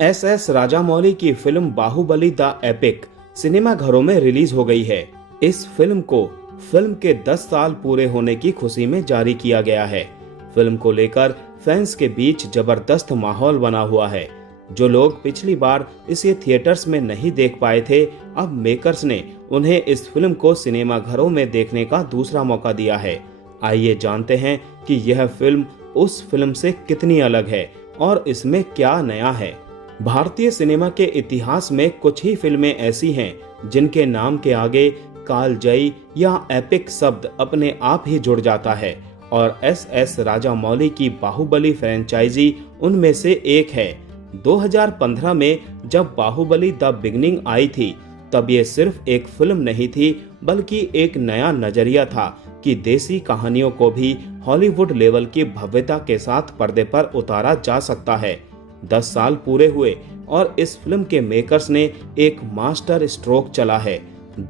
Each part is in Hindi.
एस राजामौली की फिल्म बाहुबली द एपिक सिनेमाघरों में रिलीज हो गई है। इस फिल्म को फिल्म के 10 साल पूरे होने की खुशी में जारी किया गया है। फिल्म को लेकर फैंस के बीच जबरदस्त माहौल बना हुआ है। जो लोग पिछली बार इसे थिएटर्स में नहीं देख पाए थे, अब मेकर्स ने उन्हें इस फिल्म को सिनेमाघरों में देखने का दूसरा मौका दिया है। आइए जानते हैं कि यह फिल्म उस फिल्म से कितनी अलग है और इसमें क्या नया है। भारतीय सिनेमा के इतिहास में कुछ ही फिल्में ऐसी हैं जिनके नाम के आगे कालजयी या एपिक शब्द अपने आप ही जुड़ जाता है, और एस राजामौली की बाहुबली फ्रेंचाइजी उनमें से एक है। 2015 में जब बाहुबली द बिगनिंग आई थी, तब ये सिर्फ एक फिल्म नहीं थी, बल्कि एक नया नजरिया था कि देसी कहानियों को भी हॉलीवुड लेवल की भव्यता के साथ पर्दे पर उतारा जा सकता है। 10 साल पूरे हुए और इस फिल्म के मेकर्स ने एक मास्टर स्ट्रोक चला है।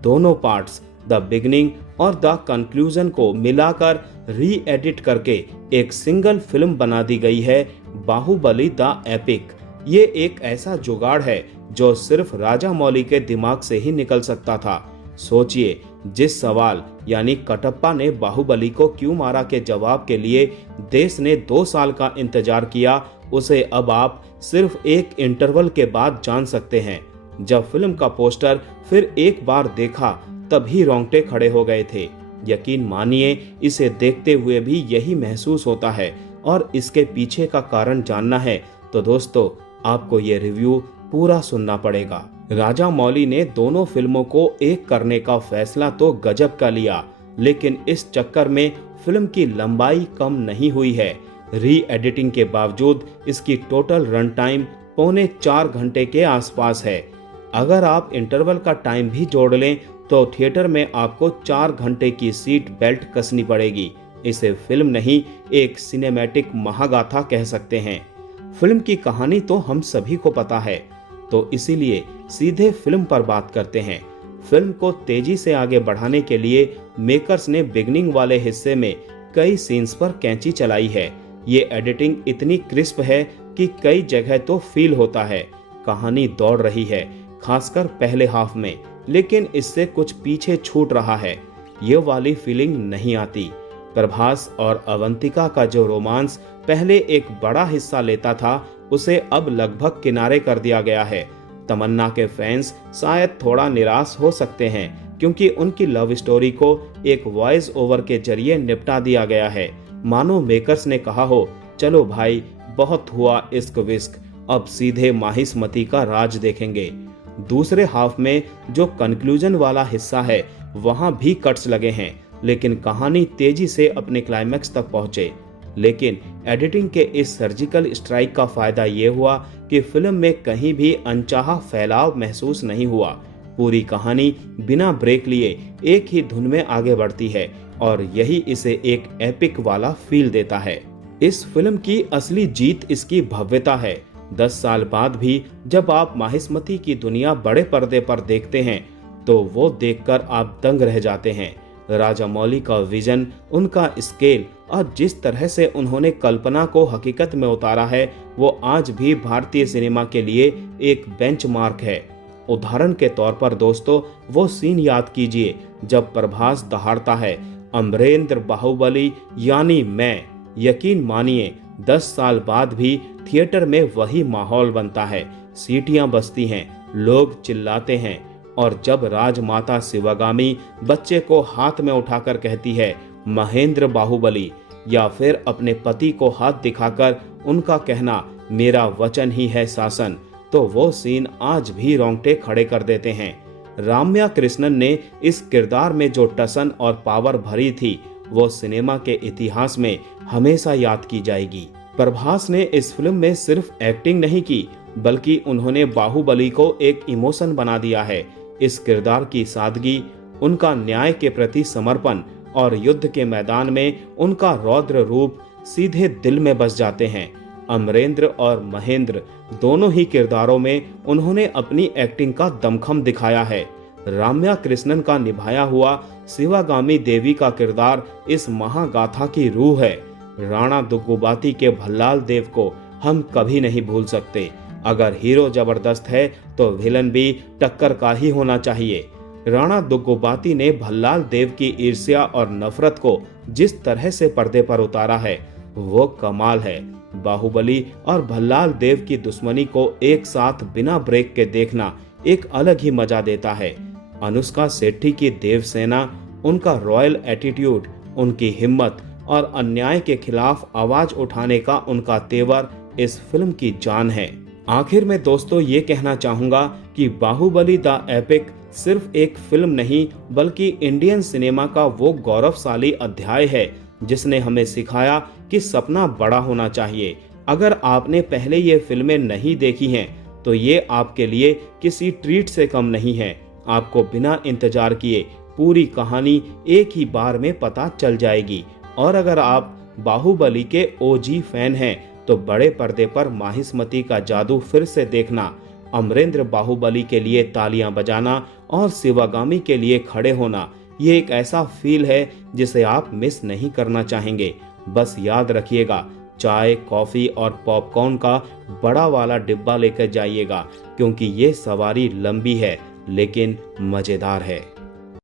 दोनों पार्ट्स, द बिगनिंग और द कंक्लूजन को मिलाकर री एडिट करके एक सिंगल फिल्म बना दी गई है, बाहुबली द एपिक। ये एक ऐसा जुगाड़ है जो सिर्फ राजामौली के दिमाग से ही निकल सकता था। सोचिए, जिस सवाल यानी कटप्पा ने बाहुबली को क्यों मारा के जवाब के लिए देश ने 2 साल का इंतजार किया, उसे अब आप सिर्फ एक इंटरवल के बाद जान सकते हैं। जब फिल्म का पोस्टर फिर एक बार देखा, तभी रोंगटे खड़े हो गए थे। यकीन मानिए, इसे देखते हुए भी यही महसूस होता है। और इसके पीछे का कारण जानना है तो दोस्तों, आपको ये रिव्यू पूरा सुनना पड़ेगा। राजामौली ने दोनों फिल्मों को एक करने का फैसला तो गजब का लिया, लेकिन इस चक्कर में फिल्म की लंबाई कम नहीं हुई है। री एडिटिंग के बावजूद इसकी टोटल रन टाइम 3.25 घंटे के आसपास है। अगर आप इंटरवल का टाइम भी जोड़ लें तो थिएटर में आपको 4 घंटे की सीट बेल्ट कसनी पड़ेगी। इसे फिल्म नहीं, एक सिनेमैटिक महागाथा कह सकते हैं। फिल्म की कहानी तो हम सभी को पता है, तो इसीलिए सीधे फिल्म पर बात करते हैं। फिल्म को तेजी से आगे बढ़ाने के लिए मेकर्स ने बिगनिंग वाले हिस्से में कई सीन्स पर कैंची चलाई है। ये एडिटिंग इतनी क्रिस्प है कि कई जगह तो फील होता है कहानी दौड़ रही है, खासकर पहले हाफ में, लेकिन इससे कुछ पीछे छूट रहा है। ये वाली फीलिंग नहीं आती। प्रभास और अवंतिका का जो रोमांस पहले एक बड़ा हिस्सा लेता था, उसे अब लगभग किनारे कर दिया गया है। तमन्ना के फैंस शायद थोड़ा निराश हो सकते हैं, क्योंकि उनकी लव स्टोरी को एक वॉइस ओवर के जरिए निपटा दिया गया है। मानो मेकर्स ने कहा हो, चलो भाई, बहुत हुआ इश्क विस्क, अब सीधे माहिष्मती का राज देखेंगे। दूसरे हाफ में जो कंक्लूजन वाला हिस्सा है, वहां भी कट्स लगे हैं, लेकिन कहानी तेजी से अपने क्लाइमैक्स तक पहुंचे। लेकिन एडिटिंग के इस सर्जिकल स्ट्राइक का फायदा ये हुआ कि फिल्म में कहीं भी अनचाहा फैलाव महसूस नहीं हुआ। पूरी कहानी बिना ब्रेक लिए एक ही धुन में आगे बढ़ती है, और यही इसे एक एपिक वाला फील देता है। इस फिल्म की असली जीत इसकी भव्यता है। 10 साल बाद भी जब आप माहिष्मती की दुनिया बड़े पर्दे पर देखते हैं, तो वो देखकर आप दंग रह जाते हैं। राजामौली का विजन, उनका स्केल और जिस तरह से उन्होंने कल्पना को हकीकत में उतारा है, वो आज भी भारतीय सिनेमा के लिए एक बेंचमार्क है। उदाहरण के तौर पर दोस्तों, वो सीन याद कीजिए जब प्रभास दहाड़ता है, अमरेंद्र बाहुबली यानी मैं। यकीन मानिए, 10 साल बाद भी थिएटर में वही माहौल बनता है। सीटियां बजती हैं, लोग चिल्लाते हैं, और जब राजमाता शिवागामी बच्चे को हाथ में उठाकर कहती है महेंद्र बाहुबली, या फिर अपने पति को हाथ दिखाकर उनका कहना मेरा वचन ही है शासन, तो वो सीन आज भी रोंगटे खड़े कर देते हैं। राम्या कृष्णन ने इस किरदार में जो टसन और पावर भरी थी, वो सिनेमा के इतिहास में हमेशा याद की जाएगी। प्रभास ने इस फिल्म में सिर्फ एक्टिंग नहीं की, बल्कि उन्होंने बाहुबली को एक इमोशन बना दिया है। इस किरदार की सादगी, उनका न्याय के प्रति समर्पण और युद्ध के मैदान में उनका रौद्र रूप सीधे दिल में बस जाते हैं। अमरेंद्र और महेंद्र दोनों ही किरदारों में उन्होंने अपनी एक्टिंग का दमखम दिखाया है। राम्या कृष्णन का निभाया हुआ शिवागामी देवी का किरदार इस महागाथा की रूह है। राणा दुग्गुबाती के भल्लाल देव को हम कभी नहीं भूल सकते। अगर हीरो जबरदस्त है तो विलन भी टक्कर का ही होना चाहिए। राणा दुग्गुबाती ने भल्लाल देव की ईर्ष्या और नफरत को जिस तरह से पर्दे पर उतारा है वो कमाल है। बाहुबली और भल्लाल देव की दुश्मनी को एक साथ बिना ब्रेक के देखना एक अलग ही मजा देता है। अनुष्का शेट्टी की देवसेना, उनका रॉयल एटीट्यूड, उनकी हिम्मत और अन्याय के खिलाफ आवाज उठाने का उनका तेवर इस फिल्म की जान है। आखिर में दोस्तों ये कहना चाहूंगा कि बाहुबली द एपिक सिर्फ एक फिल्म नहीं बल्कि इंडियन सिनेमा का वो गौरवशाली अध्याय है जिसने हमें सिखाया कि सपना बड़ा होना चाहिए। अगर आपने पहले ये फिल्में नहीं देखी हैं तो ये आपके लिए किसी ट्रीट से कम नहीं है। आपको बिना इंतजार किए पूरी कहानी एक ही बार में पता चल जाएगी। और अगर आप बाहुबली के ओजी फैन हैं तो बड़े पर्दे पर माहिष्मती का जादू फिर से देखना, अमरेंद्र बाहुबली के लिए तालियां बजाना और शिवागामी के लिए खड़े होना, ये एक ऐसा फील है जिसे आप मिस नहीं करना चाहेंगे। बस याद रखिएगा, चाय, कॉफी और पॉपकॉर्न का बड़ा वाला डिब्बा लेकर जाइएगा क्योंकि ये सवारी लंबी है लेकिन मजेदार है।